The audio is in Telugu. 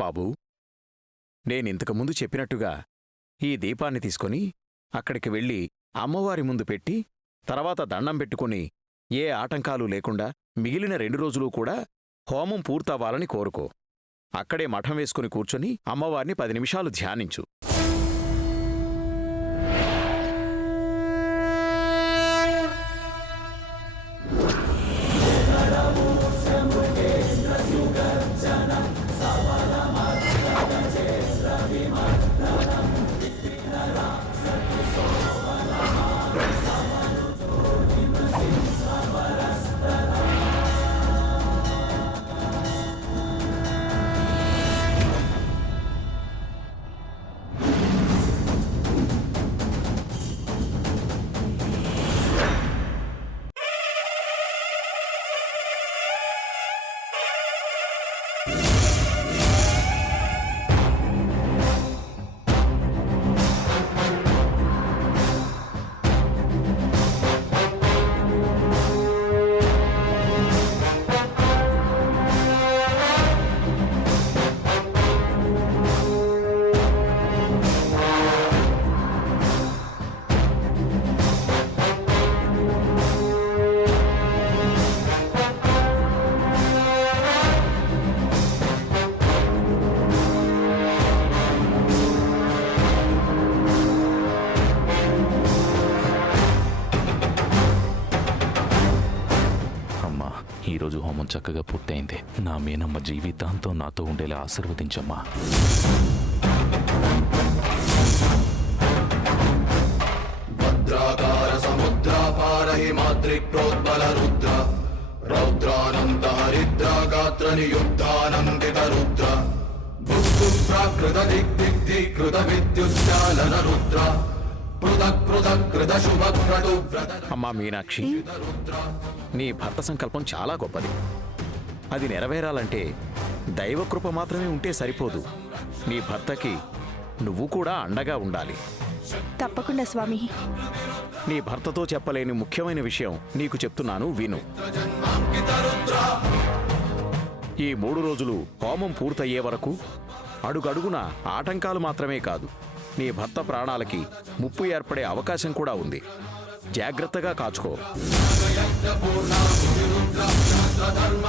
బాబూ, నేనింతకుముందు చెప్పినట్టుగా ఈ దీపాన్ని తీసుకొని అక్కడికి వెళ్ళి అమ్మవారి ముందు పెట్టి తర్వాత దండం పెట్టుకుని ఏ ఆటంకాలు లేకుండా మిగిలిన 2 రోజులు కూడా హోమం పూర్తవ్వాలని కోరుకో. అక్కడే మఠం వేసుకుని కూర్చొని అమ్మవారిని 10 నిమిషాలు ధ్యానించు. ఈరోజు హోమం చక్కగా పూర్తయింది. నా మీనమ్మ జీవితాంతం నాతో ఉండేలా ఆశీర్వదించమ్మా. భద్రాకార సముద్రాపార హిమాద్రి ప్రోద్బల రుద్ర రౌద్రానంద హరిద్ర గాత్ర నియుద్ధానందిత రుద్ర భుక్తు ప్రాకృత దిగ్దిగ్ధీకృత విద్యుజ్జాలన రుద్ర అమ్మా మీనాక్షి, నీ భర్త సంకల్పం చాలా గొప్పది. అది నెరవేరాలంటే దైవకృప మాత్రమే ఉంటే సరిపోదు. నీ భర్తకి నువ్వు కూడా అండగా ఉండాలి. తప్పకుండా స్వామి. నీ భర్తతో చెప్పలేని ముఖ్యమైన విషయం నీకు చెప్తున్నాను, విను. ఈ 3 రోజులు హోమం పూర్తయ్యే వరకు అడుగడుగున ఆటంకాలు మాత్రమే కాదు, నీ భర్త ప్రాణాలకి ముప్పు ఏర్పడే అవకాశం కూడా ఉంది. జాగ్రత్తగా కాచుకో. ధర్మ